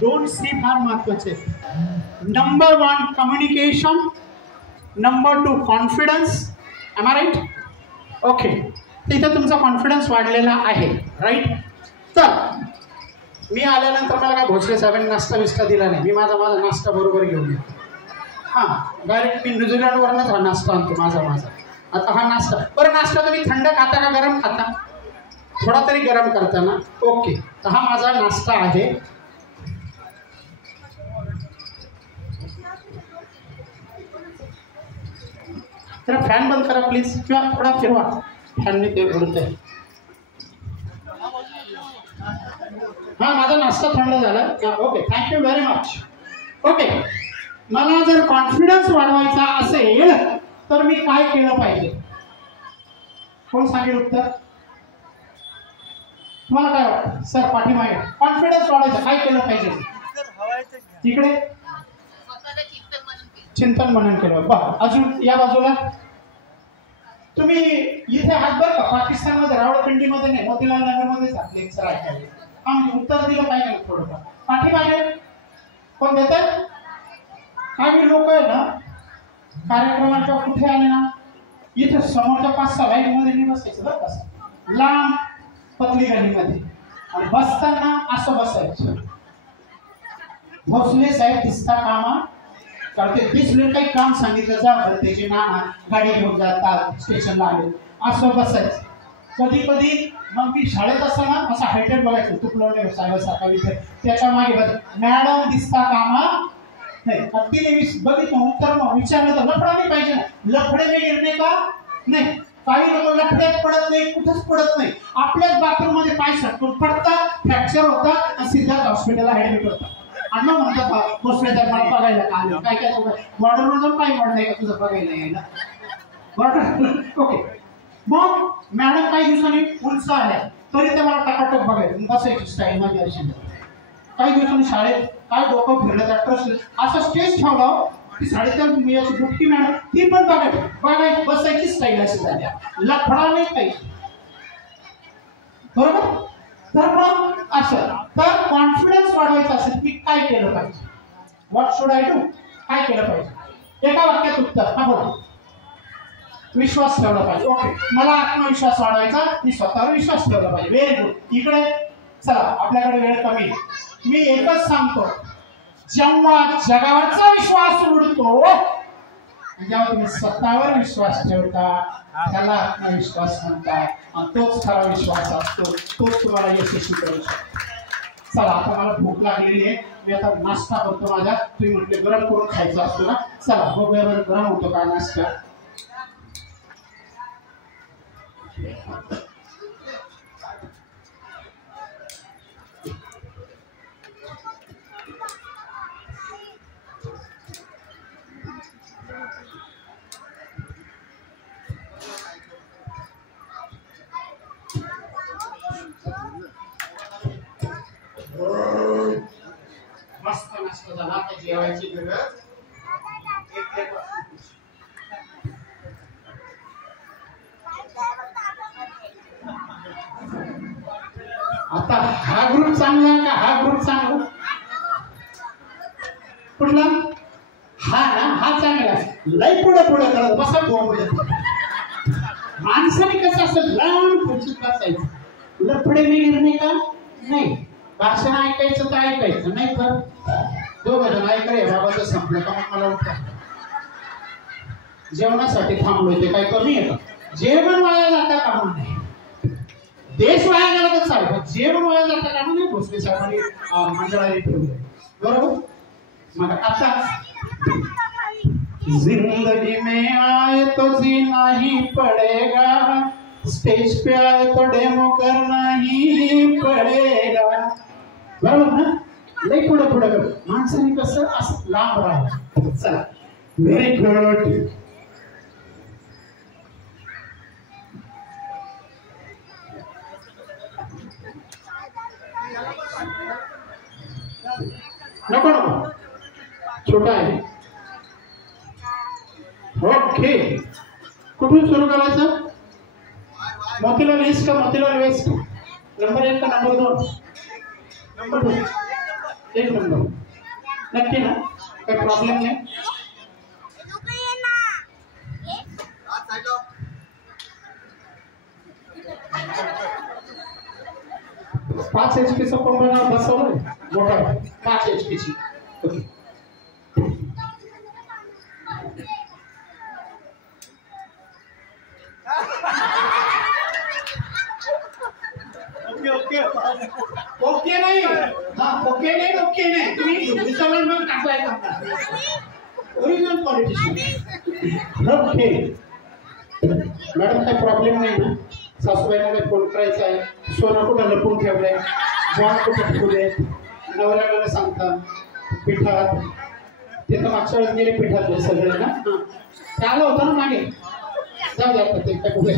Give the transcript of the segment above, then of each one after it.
दोन सी फार महत्वाचे. Number 1 communication, number 2 confidence. Am I right? Okay, इथं तुमचा कॉन्फिडन्स वाढलेला आहे, राईट. तर मी आल्यानंतर मला काय भोसले साहेबांनी नाश्ता बिस्टा दिला नाही. मी माझा नाश्ता बरोबर घेऊन येतो. हां, डायरेक्ट मी न्यूझीलंडवरनंच हा नाश्ता आणतो माझा. आता हा नाश्ता, बरं नाश्ता तुम्ही थंड खाता का गरम खाता? थोडा तरी गरम करता ना. ओके, तर हा माझा नाश्ता आहे. जरा फॅन बंद करा प्लीज, किंवा थोडा फिरवा फॅनने, ते उडतंय. हा, माझा नाश्ता थंड झाला. Okay, thank you very much. Okay, मला जर कॉन्फिडन्स वाढवायचा असेल तर मी काय केलं पाहिजे? कोण सांगेल उत्तर? तुम्हाला काय वाटतं? सर पाठीमागे. कॉन्फिडन्स वाढवायचा काय केलं पाहिजे? तिकडे चिंतन मनन केलं. बरं, अजून या बाजूला तुम्ही इथे हात बरं का, पाकिस्तानमध्ये रावळपिंडीमध्ये नाही, मोतीलाल नगरमध्येच लेक्चर ऐकायला. आम्ही उत्तर दिलं पाहिजे थोडंफार. पाठीमागे कोण देतात? काही लोक आहे ना कार्यक्रमाच्या कुठे आले ना, इथे समोरच्या 5-6 लाईनमध्ये नाही बसायचं बरं का, लांब पतली गलीमध्ये, आणि बसताना असं बसायचं. भोसले साहेब दिसता कामा करते, दिसले काही काम सांगितलं जा त्याची ना गाडी घेऊन जातात स्टेशनला आले, असं बसायचं. कधी कधी मग मी शाळेत असताना असं हायटेड बघायचं, तुपलवणे साहेबांसारखा विषय, त्याच्या मागे मॅडम दिसता कामा नाही. तिने बघितलं उत्तर मग विचारलं तर लफडा नाही पाहिजे ना, लफडे में गिरणे का नाही. काही लोक लफड्यात पडत नाही, कुठंच पडत नाही, आपल्याच बाथरूम मध्ये पाय सटकून पडतात, फ्रॅक्चर होतात आणि सिद्धार्थ हॉस्पिटलला ऍडमिट होतात. आणि मग म्हणतात भोसले साहेब मला बघायला का आले, काय काय बॉर्डरवर जाऊन काही म्हणलंय का तुझं बघायला यायला बॉर्डर. ओके, मग मॅडम काही दिवसांनी उंच आल्या तरी ते मला टकाटक बघायचं, बसायची स्टाईल माझी अशी. काही दिवसांनी शाळेत काय डोकं फिरलं त्या ट्रस्ट असं स्टेज ठेवला, ती 3.5 याची बुटकी मॅडम ती पण बघायची बसायची स्टाईल अशी झाल्या, लफडा नाही काही. बरोबर? तर मग असं, तर कॉन्फिडन्स वाढवायचा असेल मी काय केलं पाहिजे? What should I do? काय केलं पाहिजे? एका वाक्यात उत्तर. हा बोला. विश्वास ठेवला पाहिजे. ओके, मला आत्मविश्वास वाढवायचा, मी स्वतःवर विश्वास ठेवला पाहिजे. Very good. इकडे चला, आपल्याकडे वेळ कमी, मी एकच सांगतो, जेव्हा जगावरचा विश्वास उडतो, जेव्हा तुम्ही स्वतःवर विश्वास ठेवता त्याला आत्मविश्वास म्हणतात, आणि तोच खरा विश्वास असतो, तोच तुम्हाला यशस्वी करू शकतो. चला, आता मला भूक लागलेली आहे, मी आता नाश्ता करतो माझ्या. तुम्ही म्हटले गरम करून खायचा असतो ना, चला बघूया बरं गरम होतो का नाश्ता. मस्त नाश्ता झाला, आता जेवायची गरज. आता हा ग्रुप चांगला का हा ग्रुप चांगला? कुठला? हा ना, हा चांगला. लई पुढे पुढे करत बसा बोंबले. माणसाने कसं असं लांब खुर्चीत बसायचं, लफडे मी गिरणे का नाही. भाषण ऐकायचं तर ऐकायचं, नाही तर दोघं जण ऐकले बाबाचं संपलं का मग मला उठतं. जेवणासाठी थांबलोय ते काय कमी आहे का? जेवण वाया जाता कामा नाही. देश वाया गेला तर चालेल, जेवण वाया जाता कामा नाही. भोसले साहेबांनी मंडळाने ठेवलं, बरोबर. मग आता जिंदगी में आए तो जीना ही पड़ेगा, स्टेज पे आए तो डेमो करना ही पड़ेगा. बरोबर ना? लई पुढे पुढे कर. माणसाने कसं असं लांब राहावं. चला, व्हेरी गुड. नको नको, छोटा आहे. ओके, कुठून सुरू करायचं? मोतीलाल ईस्ट का मोतीलाल वेस्ट? नंबर 1 का नंबर 2? नंबर 2. एक नंबर नक्की ना काही प्रॉब्लेम नाही 5 HP चा पंप बसवलाय मोठा 5 HP ची ओके ओके नाही हाँ ओके नहीं तुम्ही विचारलं मग टाकलाय का ओरिजिनल क्वालिटी ओके मॅडम काही प्रॉब्लेम नाही ना सासूबाईला फोन करायचा आहे सोनं कुठं लपून ठेवलंय जॉन कुठं ठेवले नवऱ्याला सांगता पिठात ते तर मागच्या वेळेस गेले पिठातले सगळे ना ते आलं होतं ना मागे जाऊ द्या ते काय कुठे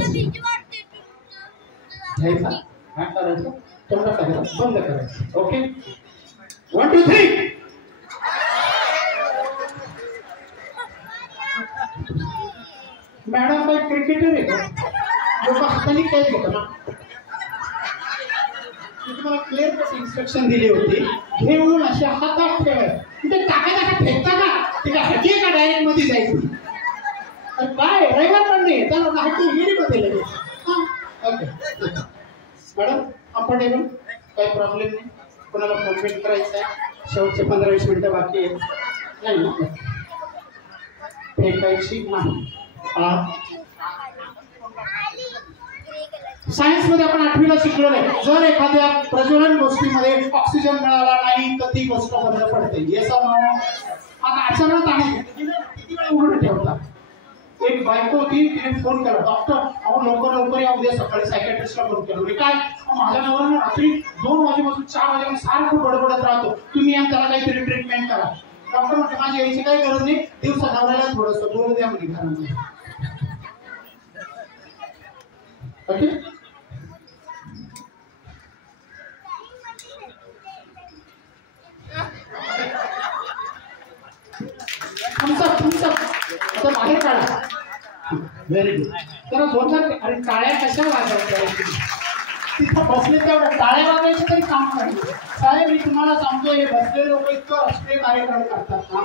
घ्यायचा हा करायचं तोंड करायचं बंद करायचं ओके 1 2 3 मॅडम काय क्रिकेटर आहे का लोक हाताने कॅच घेतो ना तुम्हाला क्लिअर कट इन्स्ट्रक्शन दिली होती घेऊन अशा हातात ठेवायचं ते टाकायला का फेकता का ते का हटी का डायरेक्ट मध्ये जायचं काय रविवार पण नाही त्याला हटी गेली मध्ये लगेच ओके मॅडम कम्फर्टेबल काही प्रॉब्लेम नाही कोणाला फोन पेट करायचा आहे शेवटचे 15-20 मिनिटं बाकी आहेत नाही ना फेकायची नाही सायन्स मध्ये आपण 8वीला शिकलेलो आहे जर एखाद्या प्रज्वलन गोष्टीमध्ये ऑक्सिजन मिळाला नाही तर ती गोष्ट बंद पडते येस नो आता अचानक आहे किती वेळ उघडून ठेवता एक बायको होती तिने फोन केला डॉक्टर अहो लवकर या उद्या सकाळी सायकॅट्रिस्टला फोन केला काय माझ्या नवऱ्याने रात्री 2 वाजेपासून 4 वाजेपर्यंत सारखं बडबडत राहतो तुम्ही या त्याला काहीतरी ट्रीटमेंट करा डॉक्टर म्हणते माझी यायची काही गरज नाही दिवसा नवऱ्याला थोडंसं बोलू द्या म्हणजे घरामध्ये ओके तुमचा आता बाहेर काढा व्हेरी गुड तर 2-4 अरे टाळ्या कशा वाजवायच्या तिथं बसले तेवढं टाळ्या वाजवायचे तरी काम करतो साहेब मी तुम्हाला सांगतो हे बसले लोक इतकं राष्ट्रीय कार्यक्रम करतात ना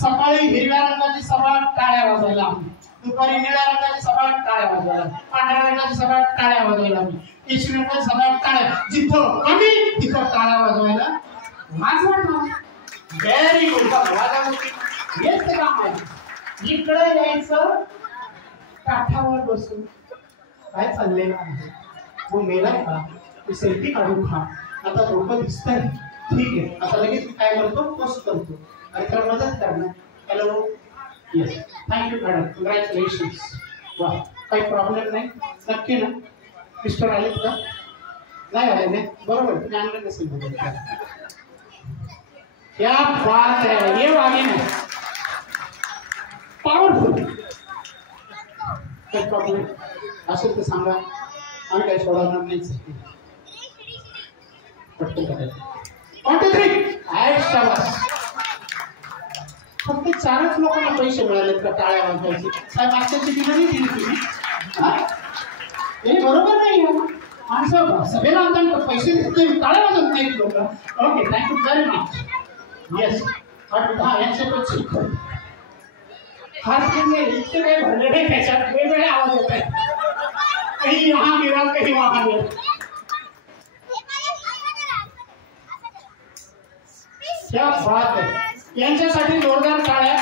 सकाळी हिरव्या रंगाची सभा टाळ्या वाजवायला आम्ही दुपारी निळ्या रंगाची सभा टाळ्या वाजवायला पांढऱ्या रंगाची सभा टाळ्या वाजवायला आम्ही केशरी रंगाची सभा टाळ्या जिथं कमी तिथं टाळ्या वाजवायला वाजवा व्हेरी गुड हेच ते काम आहे इकडे यायचं काठावर बसून काय चाललेलं आहे वो मेला का मी सेल्फी काढून खा आता लोक दिसत आहे ठीक आहे आता लगेच मी काय करतो पोस्ट करतो आणि त्याला मदत करणार हॅलो येस थँक्यू मॅडम कंग्रॅच्युलेशन्स वा काही प्रॉब्लेम नाही नक्की ना मिस्टर आलेत का नाही आले नाही बरोबर तुम्ही आणलं नसेल क्या बात है ये आगे में पावरफुल काही प्रॉब्लेम असेल तर सांगा आम्ही काही सोडवणार नाहीच पटकन करायचं 1 2 3 शाबास फक्त 4च लोकांना पैसे मिळाले का टाळ्या वाजवायचे साहेब मागच्याची दिलं नाही दिली तुम्ही हे बरोबर नाही माणसं सभेला आणताना पैसे देते टाळ्या वाजवत नाहीत लोक okay thank you very much yes हा यांचे पण हात किती इतके काही भरले नाही त्याच्यात वेगवेगळे आवाज येत आहेत कहीं यहाँ गिरा कहीं वहां गिरा क्या बात है यांच्यासाठी जोरदार टाळ्या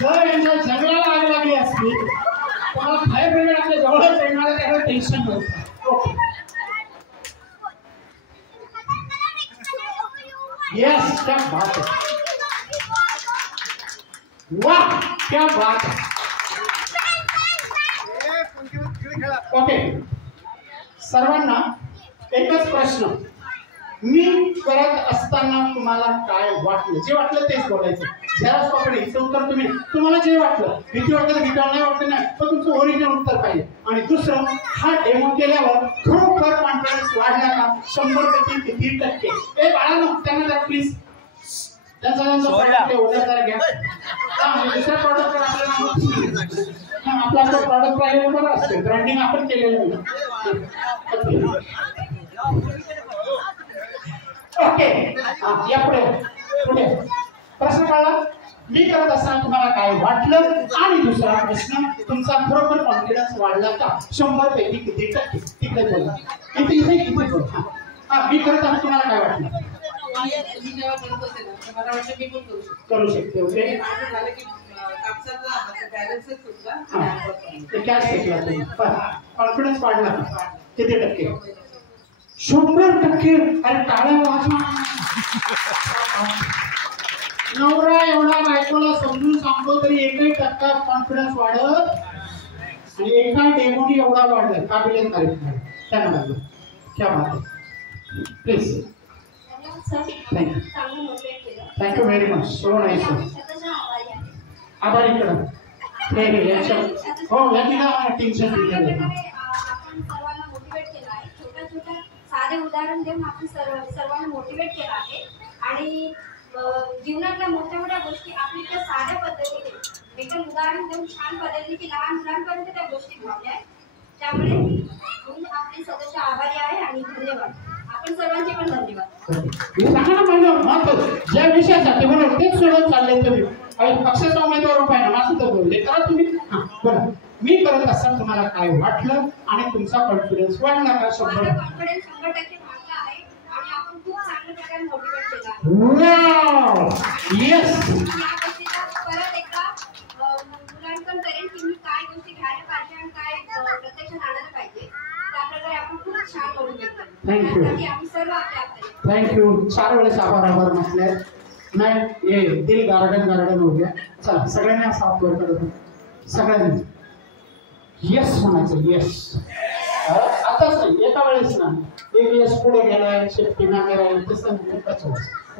जर यांच्या जंगलाला आग लागली असती तर फायर ब्रिगेड आपल्या जवळच येणार त्याला टेन्शन नव्हतं ओके यस क्या बात है वाह क्या बात है ओके सर्वांना एकच प्रश्न मी करत असताना तुम्हाला काय वाटलं जे वाटलं तेच बोलायचं झेरॉक्स कॉपी हिचं उत्तर तुम्हाला जे वाटलं भीती वाटलं तर भीती नाही वाटलं नाही तर तुमचं ओरिजिनल उत्तर पाहिजे आणि दुसरं हा डेमो केल्यावर खरोखर कॉन्फिडन्स वाढला का 100% किती टक्के ए बाळांनो त्यांना द्या प्लीज त्यांचा ओढा जरा घ्या दुसऱ्या प्रॉडक्टवर आपला प्रॉडक्ट राहिलेलं बरं असतं ब्रँडिंग आपण केलेलं ओके या पुढे पुढे प्रश्न कळला मी करत असताना तुम्हाला काय वाटलं आणि दुसरा प्रश्न तुमचा खरोखर कॉन्फिडन्स वाढला का 100 पैकी किती टक्के तिकडे बोला इथे इथे किती बोला हा मी करत असताना तुम्हाला काय वाटलं करू शकते ओके कॅश शिकला तुम्ही कॉन्फिडन्स वाढला का किती टक्के 100%. अरे टाळ्या वाजवा नवरा एवढा बायकोला समजून सांगतो तरी 1% कॉन्फिडन्स वाढत आणि एका डेमोनी एवढा वाढला काबिलियत कार्यक्रम त्यांना क्या बात आहे please thank you very much so nice आभारी कडं हो या टेन्शन साधे उदाहरण देऊन आपण सर्वांना मोटिवेट केलं आहे आणि जीवनातल्या मोठ्या मोठ्या गोष्टी आपली त्या साध्या पद्धतीने एकदम उदाहरण देऊन छान पद्धतीने की लहान मुलांपर्यंत त्या गोष्टी भावल्या आहेत त्यामुळे मी आपले सदस्य आभारी आहे आणि धन्यवाद आपण सर्वांचे पण धन्यवाद ज्या विषयासाठी म्हणून तेच सोडत चालले तुम्ही पक्षाचा उमेदवार उपाय माझं तर बोलले करा तुम्ही बरं मी करत असताना तुम्हाला काय वाटलं आणि तुमचा कॉन्फिडन्स वाढला का 100% वाढला आहे आणि आपण खूप चांगल्या प्रकारे मोटिवेट केलं आहे येस या गोष्टीला परत एकदा मुलांकडून करेन की मी काय गोष्टी घ्यायला पाहिजे आणि काय प्रत्यक्षात आणायला पाहिजे त्याप्रकारे आपण खूप छान मोटिवेट करतो थँक्यू आम्ही सर्व आपल्या थँक्यू 4 वेळेस आभार म्हटले नाही ये दिल गार्डन हो गया चला सगळ्यांना साफ वर करतो सगळ्यांनी येस म्हणायचं येस आताच नाही एका वेळेस ना एक येस पुढे गेलाय शेफ्टी मागे राहील तसं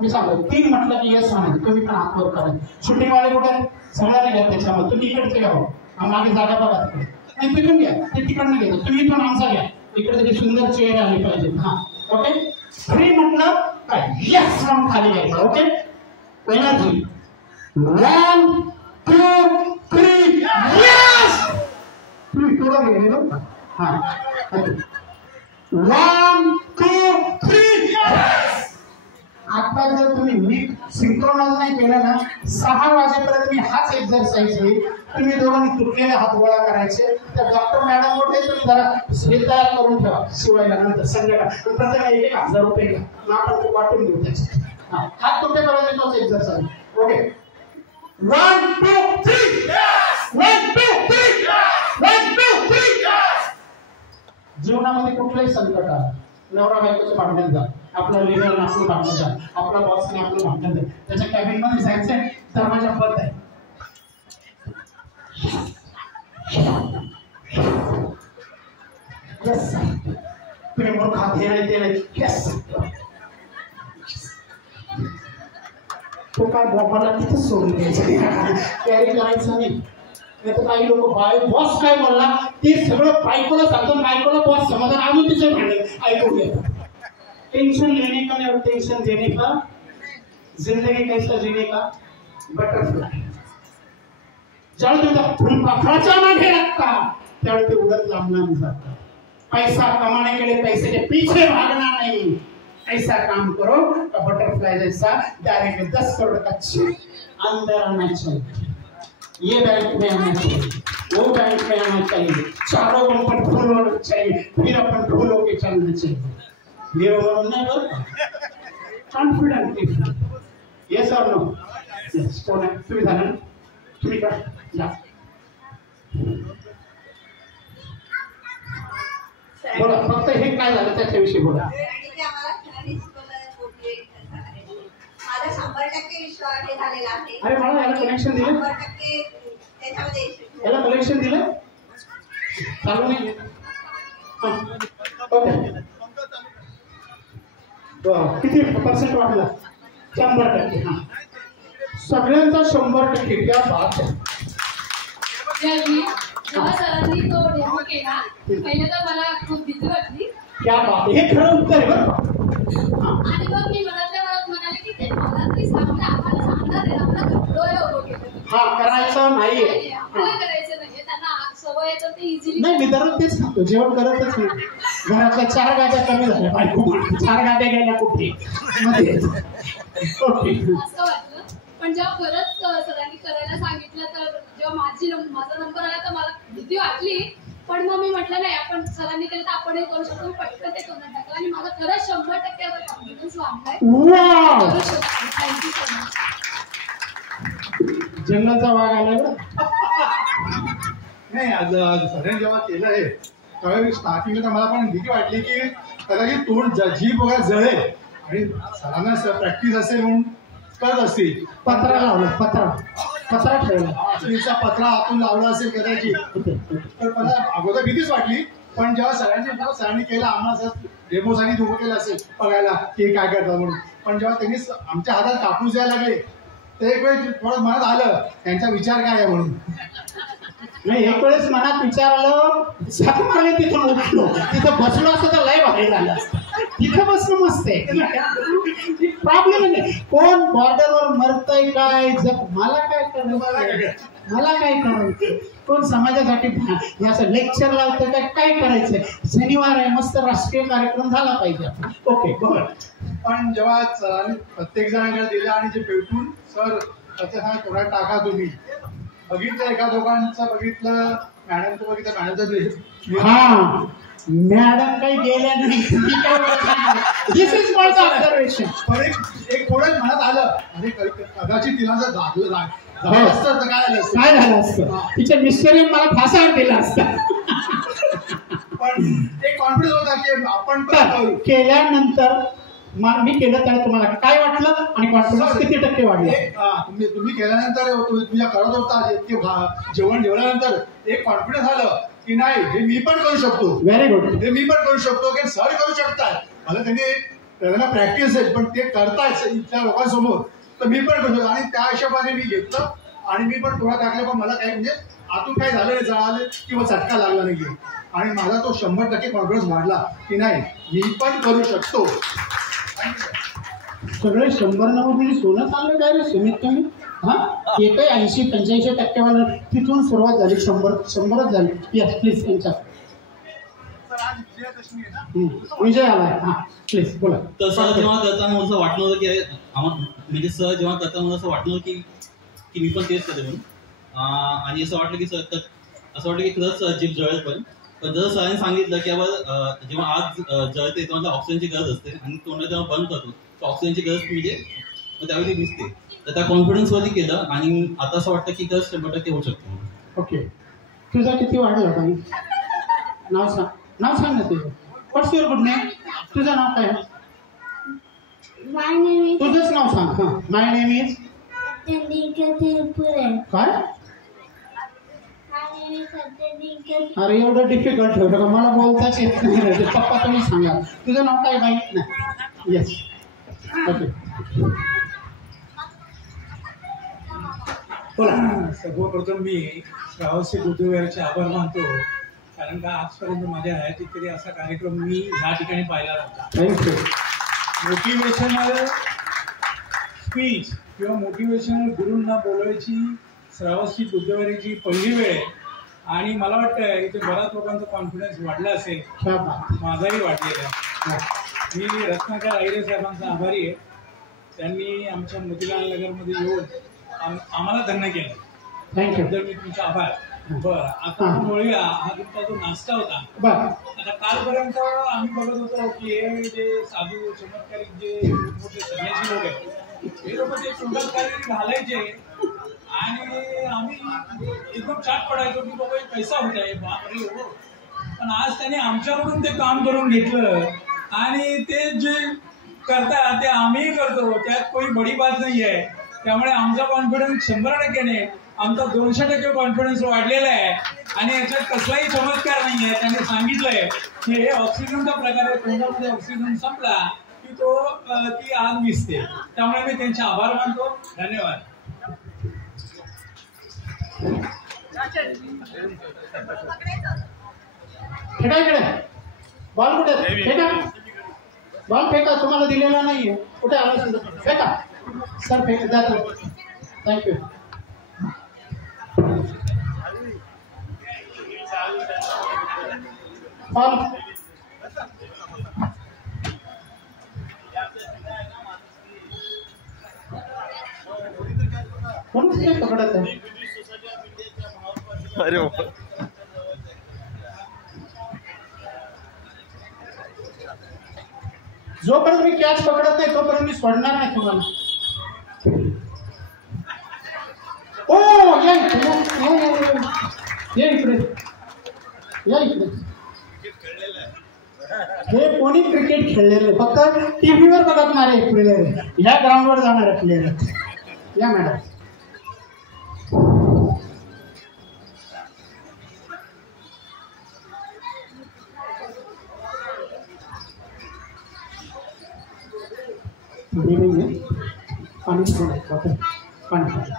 मी सांगतो 3 म्हटलं की येस म्हणायचं तुम्ही पण हात वर करा शूटिंग वाले कुठे सगळ्यांनी घ्या त्याच्यामध्ये तुम्ही इकडचे घ्या मागे जागा बघा तिकडे नाही तिकडून घ्या ते तिकडनं घ्या तुम्ही इथून आमचा घ्या इकडे त्याची सुंदर चेहरे आले पाहिजे हा ओके 3 म्हटलं काय येस म्हणून खाली घ्यायचं ओके एनर्जी 1 2 3 येस तुम्ही थोडं गेले ना हा 1 2 3 आता जर तुम्ही नीट सिंक्रोनाइज नाही केलं ना 6 वाजेपर्यंत मी हाच एक्सरसाइज होईल तुम्ही दोघांनी तुटलेले हात गोळा करायचे त्या डॉक्टर मॅडम मोठे तुम्ही जरा स्लीप तयार करून ठेवा शिवायला नंतर संध्याकाळ प्रत्येक 1000 रुपये घ्या मग आपण वाटून घेऊ त्याचे हात तुटेपर्यंत तोच एक्सरसाइज ओके 1 2 3 1 2 3 1 2 3 जीवनामध्ये कुठलंही संकट आलं नवरा बायकोचं भांडण झालं आपला लिडर आपलं भांडण झालं आपला बॉसने आपलं भांडण झालं त्याच्या कॅबिन मध्ये जायचंय दरवाजा बंद आहे येस प्रेमळ खाते नाही ते नाही येस तो काय बॉबाला तिथे सोडून द्यायचं कॅरी करायचं नाही तर काही लोक बॉस काय बोलला ते सगळं बायकोला सांगतो बायकोला बॉस समजा अजून तिचं भांडण ऐकून घेतात टेंशन लेने का नहीं और टेंशन देने का जिंदगी कैसा जीने का बटरफ्लाई ज्यावेळी तुमचा फुलपाखराच्या मागे लागता त्यावेळी ते उडत लांबणार जातात पैसा कमाने के लिए पैसे के पीछे भागना नहीं ऐसा काम करो तो बटरफ्लाई जैसा डायरेक्ट 10 करोड़ का चेक अंदर आना चाहिए ये बैंक में आना चाहिए वो बैंक में आना चाहिए चारों अपन फूल होना चाहिए फिर अपन फूल होके चलना चाहिए ये नहीं बोलता कॉन्फिडेंट यस और नो यस कौन है तुम्ही झालं तुम्ही का या बोला फक्त हे काय झालं त्याच्याविषयी बोला माझा 100% विश्वास झालेला आहे अरे मला याला कनेक्शन दिलं 100% त्याच्यामध्ये याला कनेक्शन दिलं चालू नाही ओके किती पर्सेंट वाढला 100% हा सगळ्यांचा 100% क्या बात आहे जेव्हा सरांनी तो डेमो केला पहिले तर मला खूप भीती वाटली क्या बात हे खरं उत्तर आहे बरं आणि मग मी मनातल्या मनात म्हणाले की ते मला तरी सांगते आम्हाला सांगणार आहे आपला डोळे हा करायचं नाहीये आपल्याला करायचं नाहीये त्यांना सवय आहे तर ते इझिली नाही मी दररोज तेच खातो जेवण करतच नाही घरातल्या 4 गाद्या कमी झाल्या बायको 4 गाद्या गेल्या कुठे मध्ये ओके असं वाटलं. पण जेव्हा परत सरांनी करायला सांगितलं तर जेव्हा माझा नंबर आला तर मला भीती वाटली. पण मग मी म्हटलं नाही आपण सरांनी केलं तर आपणही करू शकतो. पटकन ते तोंडात टाकलं आणि माझा खरंच 100% आता कॉन्फिडन्स वाढलाय. वाव करू शकतो. Thank you so much. जंगलाचा वाघ आलाय बरं. नाही आज सगळ्यांनी जेव्हा केलं आहे त्यावेळी स्टार्टिंगला तर मला पण भीती वाटली की कदाचित तोंड जीभ वगैरे जळेल आणि सरांना प्रॅक्टिस असेल म्हणून करत असतील. पत्रा लावला पत्रा ठेवला तिचा पत्रा आतून लावला असेल कदाचित. तर मला अगोदर भीतीच वाटली. पण जेव्हा सरांनी केलं आम्हाला डेमोसाठी उभं केलं असेल बघायला की काय करतात म्हणून. पण जेव्हा त्यांनी आमच्या हातात कापूस द्यायला लागले ते एक वेळ थोडं मनात आलं त्यांचा विचार काय आहे म्हणून. नाही एक वेळेस मनात विचार आलं साथ मारले तिथून उठलो तिथं बसलो असतं तर लय भारी झालं असतं. तिथं बसणं मस्त आहे प्रॉब्लेम नाही. कोण बॉर्डरवर मरतय काय मला काय करायचं कोण समाजासाठी असं लेक्चर लावतं काय करायचंय. शनिवार आहे मस्त राष्ट्रीय कार्यक्रम झाला पाहिजे. ओके बघा. पण जेव्हा सरांनी प्रत्येक जणांकडे दिलं आणि जे पेटून सर त्याच्या सांगा थोडा टाका तुम्ही बघितलं एका दोघांचं बघितलं मॅडमचं बघितलं मॅडमचं हा मॅडम काही गेल्या नाही. दिस इज माझं ऑब्झर्वेशन. पण एक थोडं मनात आलं म्हणजे कदाचित तिला जर झालं असतं तर काय झालं असतं तिच्या मिस्टरीने मला फासावर दिला असता. पण एक कॉन्फिडन्स होता की आपण पण केल्यानंतर मी केलं त्याला तुम्हाला काय वाटलं आणि कॉन्फिडन्स किती टक्के वाढले. तुम्ही केल्यानंतर तुझ्या करत होता जेवण जेवल्यानंतर एक कॉन्फिडन्स आलं की नाही हे मी पण करू शकतो. Very good. हे मी पण करू शकतो की सर करू शकतात. मला त्यांना प्रॅक्टिस आहे पण ते करतायत इथल्या लोकांसमोर तर मी पण करू शकतो. आणि त्या हिशोबाने मी घेतलं आणि मी पण थोडा टाकला. पण मला काय म्हणजे आतून काय झालं नाही जळालं किंवा चटका लागला नाही आणि माझा तो 100% कॉन्फिडन्स वाढला की नाही मी पण करू शकतो. सगळे 100-90 सोनं चाललं काय रे सुमित तुम्ही. हा एकही 80-85% वाला तिथून सुरुवात झाली 100च झाली. यस प्लीज त्यांच्या विजय आलाय. हा प्लीज बोला. तर सर जेव्हा करताना असं वाटलं होतं की म्हणजे सर जेव्हा करताना असं वाटलं की मी पण तेच करते म्हणून. आणि असं वाटलं की खरंच जीभ जळेल. पण जसं सरांनी सांगितलं की बाबा जेव्हा आग जळते तेव्हा ऑक्सिजनची गरज असते आणि तोंड जेव्हा बंद करतो तर ऑक्सिजनची गरज म्हणजे त्यावेळी ती दिसते. तर त्या कॉन्फिडन्सवरती केलं आणि आता असं वाटतं की खरंच 100% होऊ शकतो. ओके तुझा किती वाढला बाई. नाव सांग ना तुझं. व्हॉट्स युअर गुड नेम. तुझं नाव काय. माय नेम इज तुझंच नाव सांग. हा माय नेम इज काय. अरे एवढं डिफिकल्ट ठेवलं का मला बोलताच येत नाही. पप्पा तुम्ही सांगा तुझं नाव काय माहीत नाही. येस ओके बोला. सर्वप्रथम मी श्रावसी बुद्धविहाराचे आभार मानतो कारण का आजपर्यंत माझ्या हयातीत तरी असा कार्यक्रम मी ह्या ठिकाणी पाहिला नव्हता. थँक्यू. मोटिवेशनल स्पीच किंवा मोटिवेशनल गुरूंना बोलायची श्रावसी बुद्धविहाराची पहिली वेळ आहे आणि मला वाटतं इथे बऱ्याच लोकांचा कॉन्फिडन्स वाढला असेल. माझाही वाढलेला आहे. मी रत्नाकर आहिरे साहेबांचा आभारी आहे. त्यांनी आमच्या मोतीलाल नगरमध्ये येऊन आम्हाला धन्य केलं. थँक्यू. तर मी तुमचा आभार. बरं आता बोलूया हा तुमचा जो नाश्ता होता. आता कालपर्यंत आम्ही बघत होतो की हे जे साधू चमत्कारिक जे मोठे संन्यासी लोक आहेत हे लोक जे चमत्कारिक घालायचे आणि आम्ही एकदम चाट पडायचो की बाबा पैसा होत आहे बापरे हो. पण आज त्यांनी आमच्याकडून ते काम करून घेतलं आणि ते जे करतात ते आम्हीही करतो. त्यात कोणी बडी बात नाही आहे. त्यामुळे आमचा कॉन्फिडन्स 100%ने आमचा 200% कॉन्फिडन्स वाढलेला आहे आणि याच्यात कसलाही चमत्कार नाही आहे. त्यांनी सांगितलंय की हे ऑक्सिजनचा प्रकार आहे. तोंडामध्ये ऑक्सिजन संपला की ती आग दिसते. त्यामुळे मी त्यांचे आभार मानतो. धन्यवाद. बॉल कुठे फेका. बॉल फेका तुम्हाला दिलेला नाहीये. कुठे आला फेका. सर फेक जातो. थँक्यू. बॉल कोणच नाही पकडत आहे. अरे जोपर्यंत मी कॅच पकडत नाही तोपर्यंत मी सोडणार नाही तुम्हाला. ओ या इकडे या इकडे. हे कोणी क्रिकेट खेळलेले फक्त टीव्हीवर बघणारे प्लेयर ह्या ग्राउंडवर जाणारे प्लेयर. या मॅडम. पाणी पाणी